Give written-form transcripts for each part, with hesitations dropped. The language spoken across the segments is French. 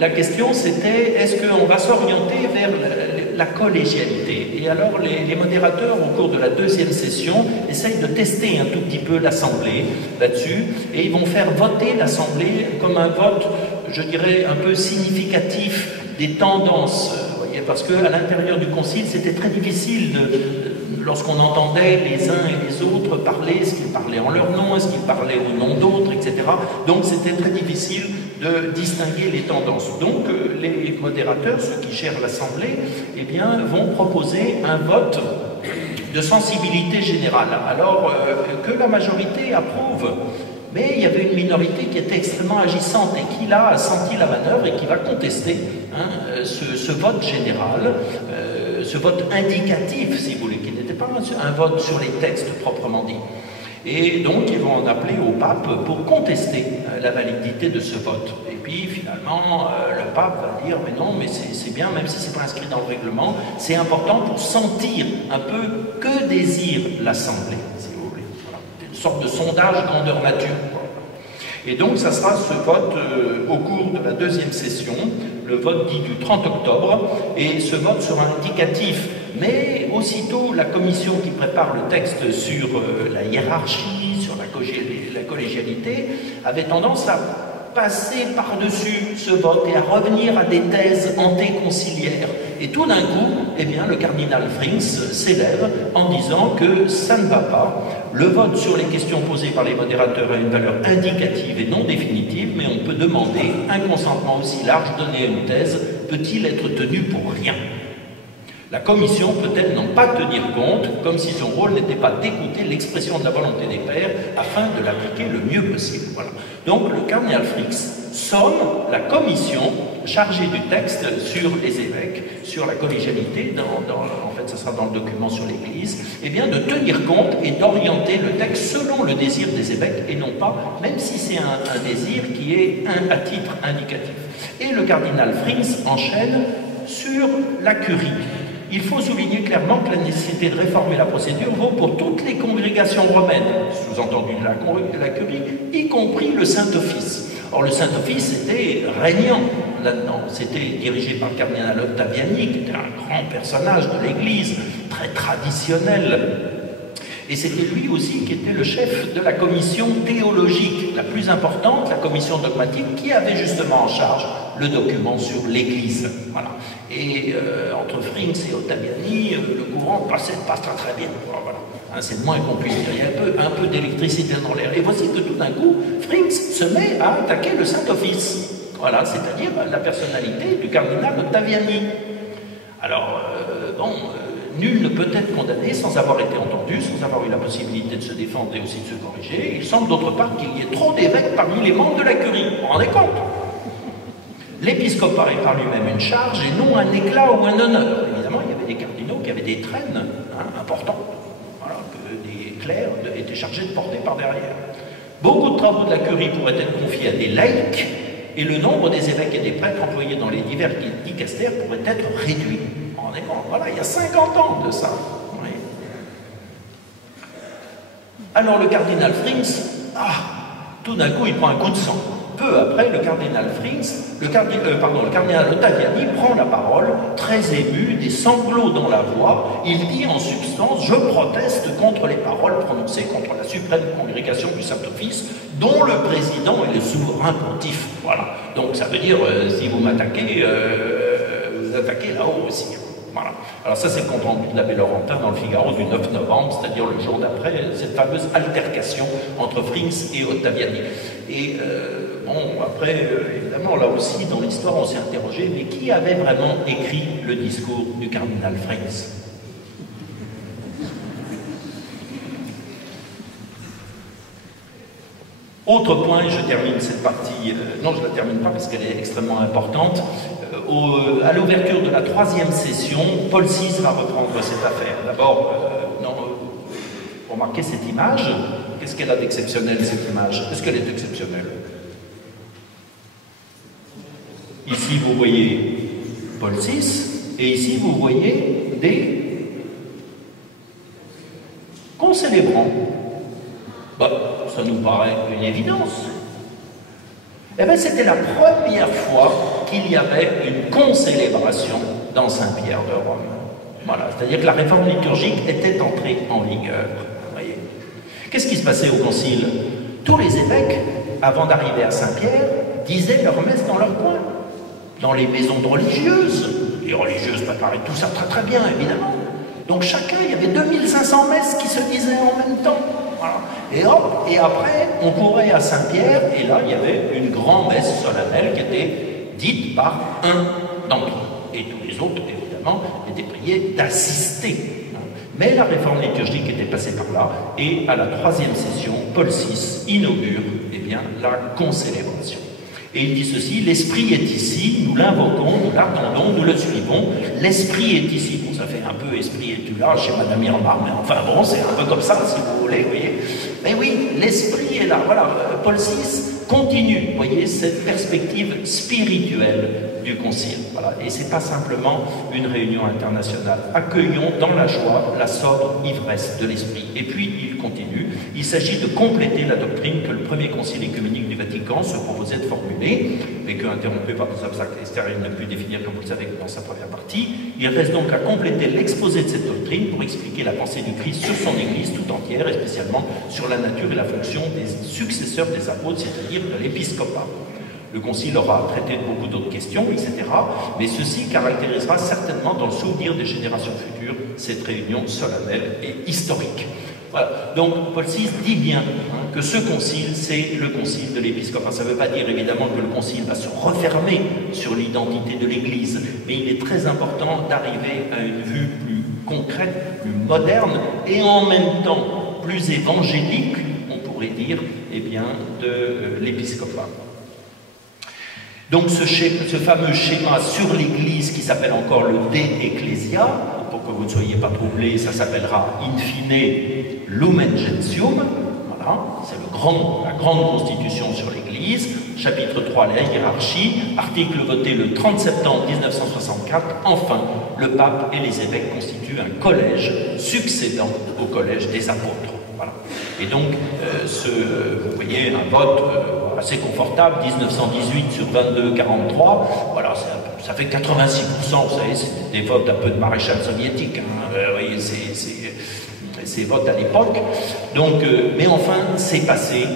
la question c'était, est-ce qu'on va s'orienter vers la collégialité? Et alors les modérateurs, au cours de la deuxième session, essayent de tester un tout petit peu l'Assemblée là-dessus, et ils vont faire voter l'Assemblée comme un vote, je dirais, un peu significatif des tendances, parce qu'à l'intérieur du concile, c'était très difficile lorsqu'on entendait les uns et les autres parler, est-ce qu'ils parlaient en leur nom, est-ce qu'ils parlaient au nom d'autres, etc. Donc c'était très difficile de distinguer les tendances. Donc les modérateurs, ceux qui gèrent l'Assemblée, eh bien, vont proposer un vote de sensibilité générale. Alors que la majorité approuve. Mais il y avait une minorité qui était extrêmement agissante et qui là a senti la manœuvre et qui va contester ce vote général, ce vote indicatif, si vous voulez, qui n'était pas un vote sur les textes proprement dit. Et donc ils vont en appeler au pape pour contester la validité de ce vote. Et puis finalement, le pape va dire, mais non, mais c'est bien, même si c'est pas inscrit dans le règlement, c'est important pour sentir un peu que désire l'Assemblée. Une sorte de sondage grandeur nature. Et donc, ça sera ce vote au cours de la deuxième session, le vote dit du 30 octobre, et ce vote sera indicatif. Mais aussitôt, la commission qui prépare le texte sur la hiérarchie, sur la collégialité, avait tendance à passer par-dessus ce vote et à revenir à des thèses antéconciliaires. Et tout d'un coup, eh bien, le cardinal Frings s'élève en disant que ça ne va pas. Le vote sur les questions posées par les modérateurs a une valeur indicative et non définitive, mais on peut demander un consentement aussi large donné à une thèse. Peut-il être tenu pour rien? La commission peut-elle n'en pas tenir compte, comme si son rôle n'était pas d'écouter l'expression de la volonté des pairs afin de l'appliquer le mieux possible. Voilà. Donc le cardinal Frings somme la commission chargée du texte sur les évêques, sur la collégialité, en fait ça sera dans le document sur l'Église, et bien de tenir compte et d'orienter le texte selon le désir des évêques et non pas, même si c'est un désir qui est à titre indicatif. Et le cardinal Frings enchaîne sur la curie. Il faut souligner clairement que la nécessité de réformer la procédure vaut pour toutes les congrégations romaines, sous-entendu la curie, y compris le Saint-Office. Or, le Saint-Office était régnant là-dedans. C'était dirigé par le cardinal Ottaviani, qui était un grand personnage de l'Église, très traditionnel. Et c'était lui aussi qui était le chef de la commission théologique, la plus importante, la commission dogmatique, qui avait justement en charge le document sur l'Église. Voilà. Et entre Frings et Ottaviani, le courant passe très bien. Voilà. Hein, c'est le moins qu'on puisse dire. Il y a un peu d'électricité dans l'air. Et voici que tout d'un coup, Frings se met à attaquer le Saint-Office. Voilà, c'est-à-dire la personnalité du cardinal Ottaviani. Alors, nul ne peut être condamné sans avoir été entendu, sans avoir eu la possibilité de se défendre et aussi de se corriger. Il semble d'autre part qu'il y ait trop d'évêques parmi les membres de la curie. Vous vous rendez compte? L'épiscopat est par lui-même une charge et non un éclat ou un honneur. Évidemment, il y avait des cardinaux qui avaient des traînes importantes, voilà, que des clercs étaient chargés de porter par derrière. Beaucoup de travaux de la curie pourraient être confiés à des laïcs et le nombre des évêques et des prêtres employés dans les divers dicastères pourrait être réduit. Voilà, il y a 50 ans de ça. Oui. Alors le cardinal Frings, tout d'un coup il prend un coup de sang. Peu après, le cardinal Frings, le cardinal Ottaviani prend la parole, très ému, des sanglots dans la voix. Il dit en substance: je proteste contre les paroles prononcées contre la suprême congrégation du Saint-Office, dont le président est le souverain pontife. Voilà. Donc ça veut dire, si vous m'attaquez, vous attaquez là-haut aussi. Voilà. Alors ça, c'est le compte-rendu de l'abbé Laurentin dans le Figaro du 9 novembre, c'est-à-dire le jour d'après cette fameuse altercation entre Frings et Ottaviani. Et après, évidemment, là aussi, dans l'histoire, on s'est interrogé, mais qui avait vraiment écrit le discours du cardinal Frings? Autre point, je termine cette partie, non, je ne la termine pas parce qu'elle est extrêmement importante. À l'ouverture de la troisième session, Paul VI va reprendre cette affaire. D'abord, remarquez cette image. Qu'est-ce qu'elle a d'exceptionnel, cette image? Est-ce qu'elle est exceptionnelle? Ici, vous voyez Paul VI, et ici, vous voyez des concélébrants. Ça nous paraît une évidence. Eh bien, c'était la première fois qu'il y avait une concélébration dans Saint-Pierre de Rome. Voilà, c'est-à-dire que la réforme liturgique était entrée en vigueur. Voyez. Qu'est-ce qui se passait au concile? Tous les évêques, avant d'arriver à Saint-Pierre, disaient leur messe dans leur coin, dans les maisons de religieuses. Les religieuses préparaient tout ça très très bien, évidemment. Donc chacun, il y avait 2500 messes qui se disaient en même temps. Voilà. Et hop, et après, on courait à Saint-Pierre, et là, il y avait une grande messe solennelle qui était dite par un d'entre eux. Et tous les autres, évidemment, étaient priés d'assister. Mais la réforme liturgique était passée par là, et à la 3e session, Paul VI inaugure eh bien, la concélébration. Et il dit ceci: l'Esprit est ici, nous l'invoquons, nous l'attendons, nous le suivons. L'Esprit est ici. Bon, ça fait un peu Esprit est-tu là chez Madame Irma, mais enfin bon, c'est un peu comme ça, si vous voulez, vous voyez. Mais oui, l'Esprit est là. Voilà, Paul VI continue, vous voyez, cette perspective spirituelle du concile. Voilà. Et ce n'est pas simplement une réunion internationale. Accueillons dans la joie la sobre ivresse de l'esprit. Et puis, il continue. Il s'agit de compléter la doctrine que le premier concile œcuménique du Vatican se proposait de formuler, mais que, interrompu par des obstacles extérieurs, il n'a pu définir, comme vous le savez, dans sa première partie. Il reste donc à compléter l'exposé de cette doctrine pour expliquer la pensée du Christ sur son Église tout entière, et spécialement sur la nature et la fonction des successeurs des apôtres, c'est-à-dire de l'épiscopat. Le Concile aura traité de beaucoup d'autres questions, etc. Mais ceci caractérisera certainement dans le souvenir des générations futures cette réunion solennelle et historique. Voilà. Donc Paul VI dit bien que ce concile, c'est le concile de l'épiscopat. Ça ne veut pas dire évidemment que le concile va se refermer sur l'identité de l'Église, mais il est très important d'arriver à une vue plus concrète, plus moderne, et en même temps plus évangélique, on pourrait dire, eh bien, de l'épiscopat. Donc ce fameux schéma sur l'Église qui s'appelle encore le De Ecclesia, pour que vous ne soyez pas troublés, ça s'appellera in fine Lumen Gentium, voilà, c'est la grande constitution sur l'Église, chapitre 3, la hiérarchie, article voté le 30 septembre 1964, enfin, le pape et les évêques constituent un collège succédant au collège des apôtres. Voilà. Et donc, vous voyez, un vote assez confortable, 1918 sur 22-43, voilà, ça fait 86%, vous savez, c'est des votes un peu de maréchal soviétique, hein, vous voyez, ces votes à l'époque. Donc, mais enfin, c'est passé,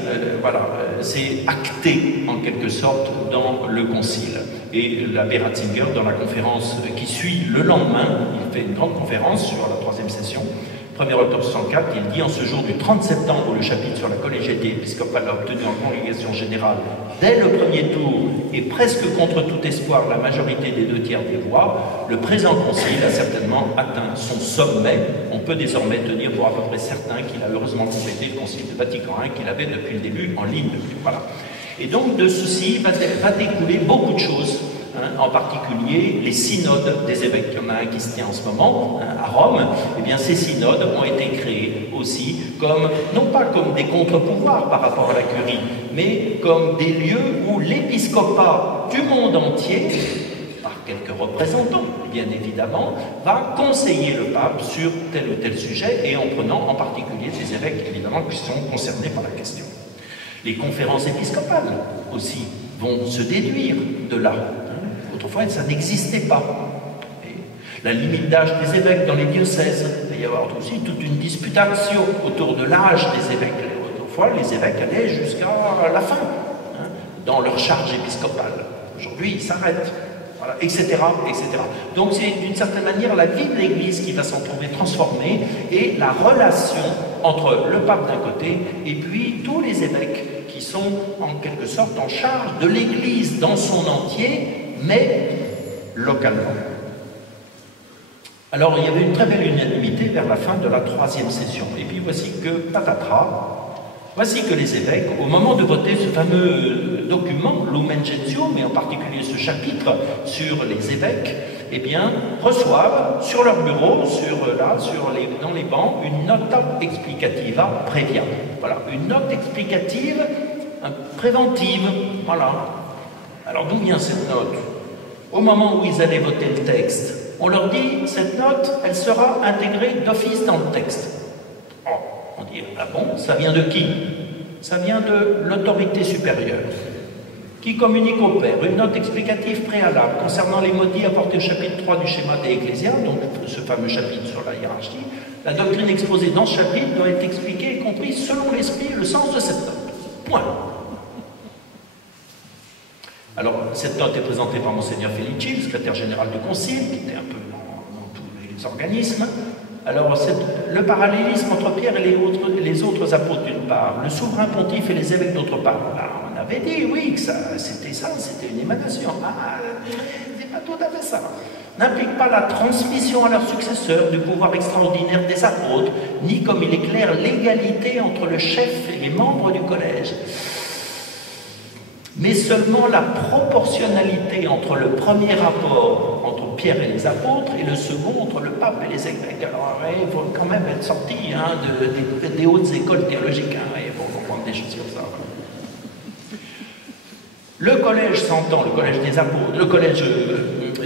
voilà, c'est acté en quelque sorte dans le concile. Et l'abbé Ratzinger, dans la conférence qui suit le lendemain, il fait une grande conférence sur la 3e session, 1er octobre 64, il dit: en ce jour du 30 septembre, où le chapitre sur la collégialité épiscopale a obtenu en congrégation générale, dès le premier tour, et presque contre tout espoir, la majorité des 2/3 des voix, le présent concile a certainement atteint son sommet. On peut désormais tenir pour à peu près certain qu'il a heureusement complété le concile de Vatican I qu'il avait depuis le début en ligne. Voilà. Et donc de ceci va découler beaucoup de choses. En particulier les synodes des évêques. Il y en a un qui se tient en ce moment à Rome. Eh bien, ces synodes ont été créés aussi comme, non pas comme des contre-pouvoirs par rapport à la curie, mais comme des lieux où l'épiscopat du monde entier, par quelques représentants, bien évidemment, va conseiller le pape sur tel ou tel sujet, et en prenant en particulier des évêques, évidemment, qui sont concernés par la question. Les conférences épiscopales aussi vont se déduire de là. Autrefois, ça n'existait pas. Et la limite d'âge des évêques dans les diocèses, il va y avoir aussi toute une disputation autour de l'âge des évêques. Autrefois, les évêques allaient jusqu'à la fin, dans leur charge épiscopale. Aujourd'hui, ils s'arrêtent, voilà, etc., etc. Donc, c'est d'une certaine manière la vie de l'Église qui va s'en trouver transformée, et la relation entre le pape d'un côté et puis tous les évêques qui sont en quelque sorte en charge de l'Église dans son entier, mais localement. Alors, il y avait une très belle unanimité vers la fin de la 3e session. Et puis voici que, patatras, voici que les évêques, au moment de voter ce fameux document, Lumen Gentium, mais en particulier ce chapitre sur les évêques, eh bien, reçoivent sur leur bureau, dans les bancs, une nota explicativa previa. Voilà, une note explicative préventive. Voilà. Alors, d'où vient cette note? Au moment où ils allaient voter le texte, on leur dit, cette note, elle sera intégrée d'office dans le texte. Oh, on dit, ah bon, ça vient de qui? Ça vient de l'autorité supérieure. qui communique au Père une note explicative préalable concernant les maudits apportés au chapitre 3 du schéma des Ecclésias, donc ce fameux chapitre sur la hiérarchie. La doctrine exposée dans ce chapitre doit être expliquée et comprise selon l'esprit et le sens de cette note. Point. Alors, cette note est présentée par Monseigneur Felici, le secrétaire général du Concile, qui était un peu dans tous les organismes. Alors, le parallélisme entre Pierre et les autres apôtres d'une part, le souverain pontife et les évêques d'autre part. Ben, on avait dit, oui, que c'était une émanation. Ah, c'est pas tout à fait ça. N'implique pas la transmission à leurs successeurs du pouvoir extraordinaire des apôtres, ni, comme il est clair, l'égalité entre le chef et les membres du collège, mais seulement la proportionnalité entre le premier rapport entre Pierre et les apôtres et le second entre le pape et les évêques. Alors, il faut quand même être sorti des hautes écoles théologiques, pour comprendre des choses comme ça. Le collège s'entend, le collège des apôtres, le collège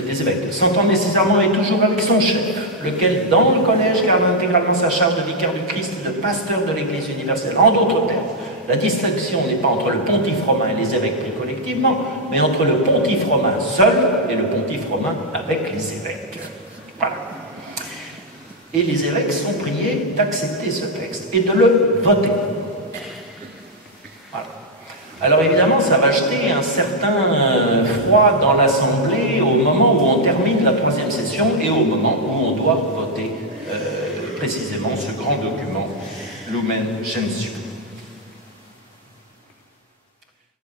des évêques, s'entend nécessairement et toujours avec son chef, lequel, dans le collège, garde intégralement sa charge de vicaire du Christ et de pasteur de l'Église universelle. En d'autres termes, la distinction n'est pas entre le pontife romain et les évêques pris collectivement, mais entre le pontife romain seul et le pontife romain avec les évêques. Voilà. Et les évêques sont priés d'accepter ce texte et de le voter. Voilà. Alors évidemment, ça va jeter un certain froid dans l'Assemblée au moment où on termine la troisième session et au moment où on doit voter précisément ce grand document, Lumen Gentium.